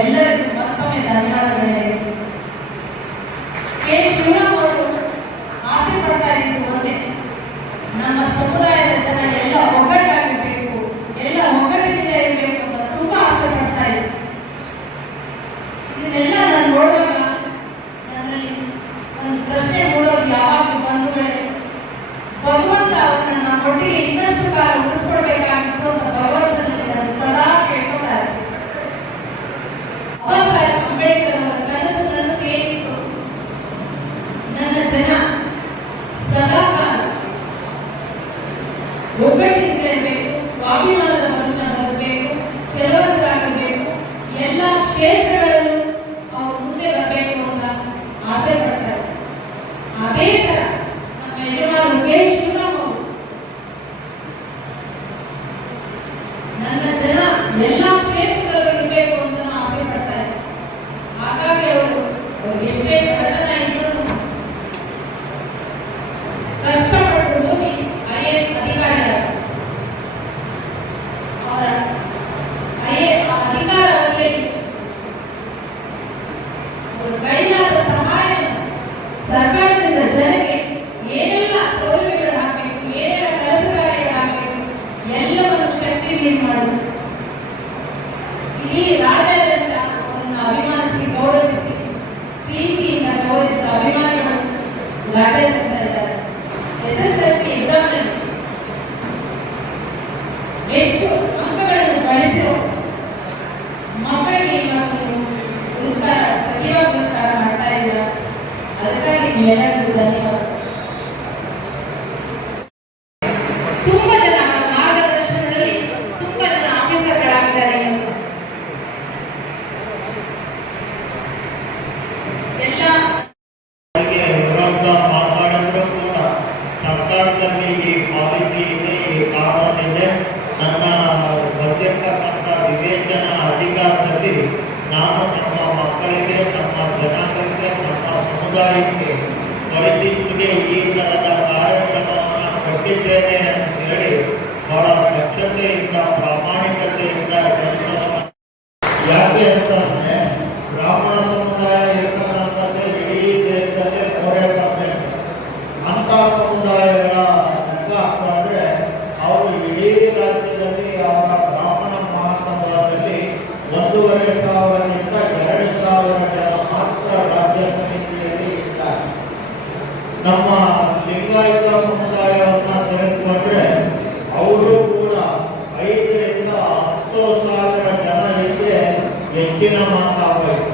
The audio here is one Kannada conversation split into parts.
ಎಲ್ಲರಿಗೂ ಮತ್ತೊಮ್ಮೆ ಧನ್ಯವಾದಗಳಿವೆ. ಕೆ. ಶಿವರಾಮ್ ಅವರು ಆಸೆ ಪಡ್ತಾ ಇದ್ದು ಒಂದೇ, ನಮ್ಮ ಸಮುದಾಯದ ಜನ ಎಲ್ಲ ಒಗ್ಗಟ್ಟಾಗಿರ್ಬೇಕು, ಎಲ್ಲ ಒಗ್ಗಟ್ಟಿನಿಂದ ಇರಬೇಕು ಅಂತ ತುಂಬಾ ಆಸೆ ಪಡ್ತಾ ಇದ್ರು. ಇದನ್ನೆಲ್ಲ ನಾನು ನೋಡುವಾಗ ನನ್ನಲ್ಲಿ ಒಂದು ಪ್ರಶ್ನೆ ಮೂಡೋದು ಯಾವಾಗಲೂ ಬಂಧುಗಳೇ, ಭಗವಂತ ಅವರನ್ನ ನಮ್ಮೊಟ್ಟಿಗೆ ಇನ್ನಷ್ಟು ಕಾಲ ಉಳಿಸ್ಕೊಡ್ಬೇಕಾಗಿತ್ತು ಅಂತ ಭಗವಂತನಲ್ಲಿ ನಾನು ಸದಾ ಕೇಳ್ಕೊತಾರೆ. ಬಾಬಾ ಸಾಹೇಬ್ ಅಂಬೇಡ್ಕರ್ ಅವರ ಕನಸು ನನಗೆ ಏನಿತ್ತು, ನನ್ನ ಜನ ಸದಾ ಕಾಲ ಒಗ್ಗಟ್ಟಿನಿಂದ ಇರಬೇಕು, ಸ್ವಾಭಿಮಾನದ ಬದುಕನ್ನು ಬದುಕಬೇಕು, ಕೆಲವೊಂದರಾಗಬೇಕು, ಎಲ್ಲ ಕ್ಷೇತ್ರಗಳಲ್ಲೂ ಅವರು ಮುಂದೆ ಬರಬೇಕು ಅಂತ ಆಸೆ ಪಡ್ತಾರೆ. ಅದೇ ತರ ನಮ್ಮ ಯಜಮಾನರು ಕೆ. ಶಿವರಾಮ್ ಅವರು ನನ್ನ ಜನ ಎಲ್ಲ ಕ್ಷೇತ್ರದಲ್ಲೂ ಇರಬೇಕು ಅಂತ ಆಸೆ ಪಡ್ತಾರೆ. ಹಾಗಾಗಿ ಅವರು ಎಷ್ಟೇ ಬಡತನ ಇದ್ದರೂ ಕಷ್ಟಪಟ್ಟು ಓದಿ IAS ಅಧಿಕಾರಿಯಾದರು. ಅವರ ಅಧಿಕಾರ ಅವಧಿಯಲ್ಲಿ ಕೈಲಾದ ಸಹಾಯವನ್ನು ಸರ್ಕಾರದಿಂದ ಜನಕ್ಕೆ ಏನೆಲ್ಲ ಸೌಲಭ್ಯಗಳು ಹಾಕಬೇಕು, ಏನೆಲ್ಲ ಕೆಲಸ ಕಾರ್ಯಗಳಾಗಬೇಕು ಎಲ್ಲವನ್ನು ಶಕ್ತಿಯಲ್ಲಿ ಮಾಡುವುದು. ಇಡೀ ರಾಜ್ಯಾದ್ಯಂತ ಅವರನ್ನು ಅಭಿಮಾನಿಸಿ ಗೌರವಿಸಿ ಪ್ರೀತಿಯಿಂದ ಗೌರವಿಸಿದ ಅಭಿಮಾನಿಗಳು ರಾಜ್ಯಾದ್ಯಂತ ಇದ್ದಾರೆ. SSLC ಎಕ್ಸಾಮ್ನಲ್ಲಿ ಹೆಚ್ಚು ಅಂಕಗಳನ್ನು ಗಳಿಸಿರೋ ಮಕ್ಕಳಿಗೆ ಇವತ್ತು ಪುರಸ್ಕಾರ, ಪ್ರತಿಭಾ ಪುರಸ್ಕಾರ ಮಾಡ್ತಾ ಇದ್ದೀರಾ. ಅದಕ್ಕಾಗಿ ನಿಮ್ಮೆಲ್ಲರಿಗೂ ಧನ್ಯವಾದ. ತುಂಬಾ ಜನ ಅವರ ಮಾರ್ಗದರ್ಶನದಲ್ಲಿ ತುಂಬಾ ಜನ ಆಫೀಸರ್ಗಳಾಗಿದ್ದಾರೆ. ಎಲ್ಲ ಮಾತಾಡಿದ್ರು ಕೂಡ ಸರ್ಕಾರದಲ್ಲಿ ಈ ಪಾಲಿಸಿ ಇದೆ, ಈ ಕಾನೂನಿದೆ. ನನ್ನ ಬಂದಿರ್ತಕ್ಕಂಥ ವಿವೇಚನಾ ಅಧಿಕಾರದಲ್ಲಿ ನಾನು ನಮ್ಮ ಮಕ್ಕಳಿಗೆ, ನಮ್ಮ ಜನಾಂಗಕ್ಕೆ, ನಮ್ಮ ಸಮುದಾಯಕ್ಕೆ ಪರಿಶಿಷ್ಟಿಗೆ ಈ ತರದ ಕಾರ್ಯಕ್ರಮವನ್ನು ಕೊಟ್ಟಿದ್ದೇನೆ ಅಂತ ಹೇಳಿ ಬಹಳ ದಕ್ಷತೆಯಿಂದ, ಪ್ರಾಮಾಣಿಕತೆಯಿಂದ ಯಾಕೆ ಅಂತಂದ್ರೆ ಬ್ರಾಹ್ಮಣ ಸಮುದಾಯ ಇರ್ತಕ್ಕಂಥದ್ದು ಇಡೀ ದೇಶದಲ್ಲಿ 4% ಅಂತ ಸಮುದಾಯಗಳ ಲೆಕ್ಕ ಹಾಕೊಂಡ್ರೆ ಅವರು ಇಡೀ ರಾಜ್ಯದಲ್ಲಿ ಅವರ ಬ್ರಾಹ್ಮಣ ಮಹಾಸಭಾದಲ್ಲಿ 1,500ರಿಂದ 2,000 ಜನ ಮಾತ್ರ ರಾಜ್ಯ ಸಮಿತಿಯಲ್ಲಿ ಇದ್ದಾರೆ. ನಮ್ಮ ಲಿಂಗಾಯತ ಸಮುದಾಯವನ್ನು ತೆಗೆದುಕೊಂಡ್ರೆ ಅವರು ಕೂಡ 5,000ರಿಂದ 10,000 ಜನ ಇದ್ರೆ ಹೆಚ್ಚಿನ ಮಾತಾಗಬೇಕು.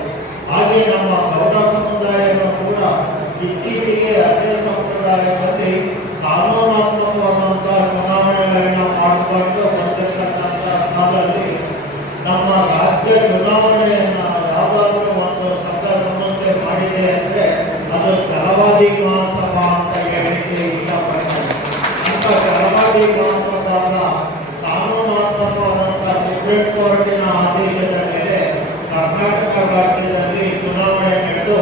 ಹಾಗೆ ನಮ್ಮ ಗೌಡ ಸಮುದಾಯವನ್ನು ಕೂಡ ಇತ್ತೀಚೆಗೆ ಅದೇ ಸಂಪ್ರದಾಯದಲ್ಲಿ ಕಾನೂನಾತ್ಮಕವಾದಂತಹ ಚುನಾವಣೆಗಳನ್ನ ಮಾಡಿಕೊಂಡು ಬಂದಿರತಕ್ಕಂಥ ಕಾಲದಲ್ಲಿ ನಮ್ಮ ರಾಜ್ಯ ಚುನಾವಣೆಯನ್ನ ಯಾವಾಗಲೂ ಒಂದು ಸಂಘ ಸಂಸ್ಥೆ ಮಾಡಿದೆ ಅಂದ್ರೆ ಅದು ಛಲವಾದಿ ಮಹಾಸಭಾ ಅಂತ ಹೇಳಲಿಕ್ಕೆ ಇಷ್ಟಪಡ್ತಾರೆ. ಅಂತ ಛಲವಾದಿ ಮಹಾಸಭಾದ ಕಾನೂನಾತ್ಮಕವಾದಂತಹ ಸುಪ್ರೀಂ ಕೋರ್ಟಿನ ಆದೇಶದ ಮೇಲೆ ಕರ್ನಾಟಕ ರಾಜ್ಯದಲ್ಲಿ ಚುನಾವಣೆ ನಡೆದು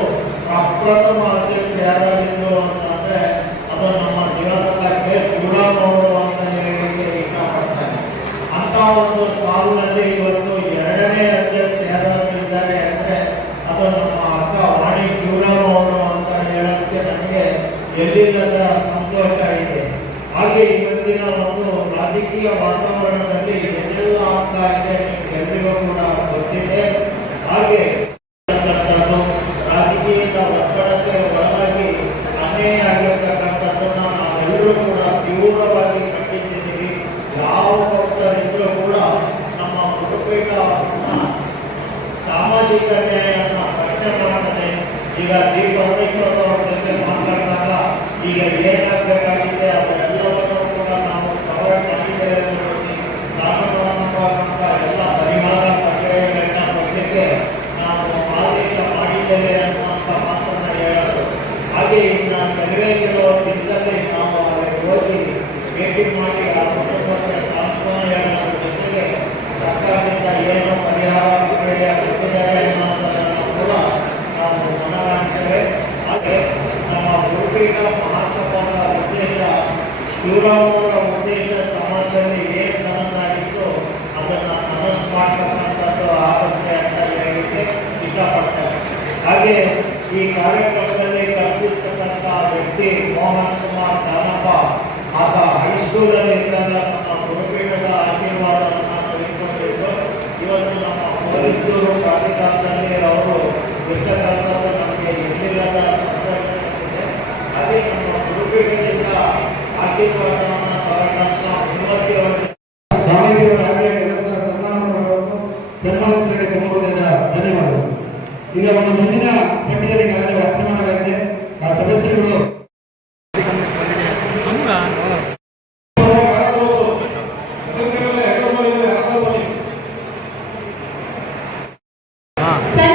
ಪ್ರಪ್ರಥಮ ಅಧ್ಯಕ್ಷ ಯಾರಾಗಿದ್ರು ಅಂತಂದ್ರೆ ಅದು ನಮ್ಮ ದಿವಂಗತ ಕೆ. ಶಿವರಾಮ್ ಅವರು ಅಂತ ಹೇಳಲಿಕ್ಕೆ ಇಷ್ಟಪಡ್ತಾರೆ. ಅಂತ ಒಂದು ಸಾಲಿನಲ್ಲಿ ಇವತ್ತು 2ನೇ ಅಧ್ಯಕ್ಷ ಯಾರಾದ್ರೂ ಇದ್ದಾರೆ ಅಂದ್ರೆ ಅದು ನಮ್ಮ ಅಕ್ಕ ವಾಣಿ ಶಿವರಾಮ್ ಅವರು ಅಂತ ಹೇಳೋದಕ್ಕೆ ನನಗೆ ಎಲ್ಲಿಲ್ಲದ ಸಂತೋಷ ಇದೆ. ಹಾಗೆ ಇವತ್ತಿನ ಒಂದು ರಾಜಕೀಯ ವಾತಾವರಣದಲ್ಲಿ ಏನೆಲ್ಲ ಆಗ್ತಾ ಇದೆ ಎಲ್ರಿಗೂ ಕೂಡ ಗೊತ್ತಿದೆ. ಹಾಗೆ ರಾಜಕೀಯದ ಒತ್ತಡಕ್ಕೆ ಒಳಗಾಗಿ ಅನ್ಯಾಯ ಆಗಿರ್ತಕ್ಕಂಥದ್ದನ್ನು ನಾವೆಲ್ಲರೂ ಕೂಡ ತೀವ್ರವಾಗಿ ಖಂಡಿಸಿದ್ದೀವಿ. ಯಾವ ಭಕ್ತರಿದ್ರೂ ಕೂಡ ನಮ್ಮ ಗುರುಪೀಠ ಸಾಮಾಜಿಕ ನ್ಯಾಯವನ್ನು ರಕ್ಷಣೆ ಮಾಡದೆ ಈಗ ದೀಪಮೇಶ್ವರ ಅವರ ಜೊತೆ ಮಾತಾಡಿದಾಗ ಈಗ ಏನಾಗಬೇಕಾಗಿದೆ ಅದೆಲ್ಲವನ್ನೂ ಕೂಡ ನಾವು ಕವರ್ ಮಾಡಿದ್ದೇವೆ. ಕಾನೂನಾತ್ಮಕವಾದಂಥ ಎಲ್ಲ ಪರಿಹಾರ ಪ್ರಕ್ರಿಯೆಗಳನ್ನ ಕೊಡಲಿಕ್ಕೆ ನಾವು ಆದೇಶ ಮಾಡಿದ್ದೇವೆ ಅನ್ನುವಂಥ ಮಾತನ್ನು ಹೇಳೋದು. ಹಾಗೆ ಇನ್ನು ಕೆಲವೇ ಕೆಲವು ದಿನದಲ್ಲಿ ನಾವು ಅಲ್ಲಿ ಹೋಗಿ ಭೇಟಿ ಮಾಡಿ ಆ ಸಮಸ್ಯೆ ಸಾಂತ್ವನ ಹೇಳೋದ್ರ ಜೊತೆಗೆ ಸರ್ಕಾರದಿಂದ ಏನು ಪರಿಹಾರ ಪ್ರಕ್ರಿಯೆ ಕೊಟ್ಟಿದ್ದಾರೆ ಅನ್ನೋದನ್ನು ಕೂಡ ನಾವು ಮನಗಾಣಿಸ್ತೇವೆ. ಹಾಗೆ ನಮ್ಮ ಗುರುಪೀಠ ಮಹಾಸಭಾದ ಉದ್ದೇಶ ಶಿವರಾಮ್ ಅವರ ಉದ್ದೇಶ ಸಮಾಜದಲ್ಲಿ ಏನು ಕನಸಾಗಿತ್ತು ಅದನ್ನು ಕನಸು ಮಾಡ್ತಕ್ಕಂಥದ್ದು ಆಗುತ್ತೆ ಅಂತ ಹೇಳಲಿಕ್ಕೆ ಹಾಗೆ ಈ ಕಾರ್ಯಕ್ರಮದಲ್ಲಿ ಕಲಿಸಿರ್ತಕ್ಕಂಥ ವ್ಯಕ್ತಿ ಮೋಹನ್ ಕುಮಾರ್ ಚಾನಪ್ಪ, ಆತ ಹೈಸ್ಕೂಲಲ್ಲಿ ಇದ್ದಾಗ ನಮ್ಮ ಗುರುಪೀಠದ ಆಶೀರ್ವಾದವನ್ನು ತೆಗೆದುಕೊಂಡಿದ್ದು ಇವತ್ತು ನಮ್ಮ ಪೊಲೀಸರು ಪ್ರಾಧಿಕಾರದಲ್ಲಿ ಅವರು ಇರ್ತಕ್ಕಂಥದ್ದು ನಮಗೆ ಇರಲಿಲ್ಲದ ಸಂದರ್ಭವಿದೆ. ಹಾಗೆ ನಮ್ಮ ಗುರುಪೀಠದಿಂದ ಆಶೀರ್ವಾದವನ್ನು ತಗೊಂಡಂಥ ಮುನ್ವರ್ತಿಯವರು ದಾವಣಗೆರೆ ರಾಜ್ಯ ಕೆಲಸದ ಸನ್ಮಾನವನ್ನು ಸನ್ಮಾನಿತರಿಗೆ ತುಂಬುವುದರಿಂದ ಧನ್ಯವಾದಗಳು. ಈಗ ಒಂದು ಮುಂದಿನ ಪಟ್ಟಿಯಲ್ಲಿ ಕಳೆದ ವರ್ತಮಾನಗಳಿದೆ. ಆ ಸದಸ್ಯರುಗಳು ಸರ್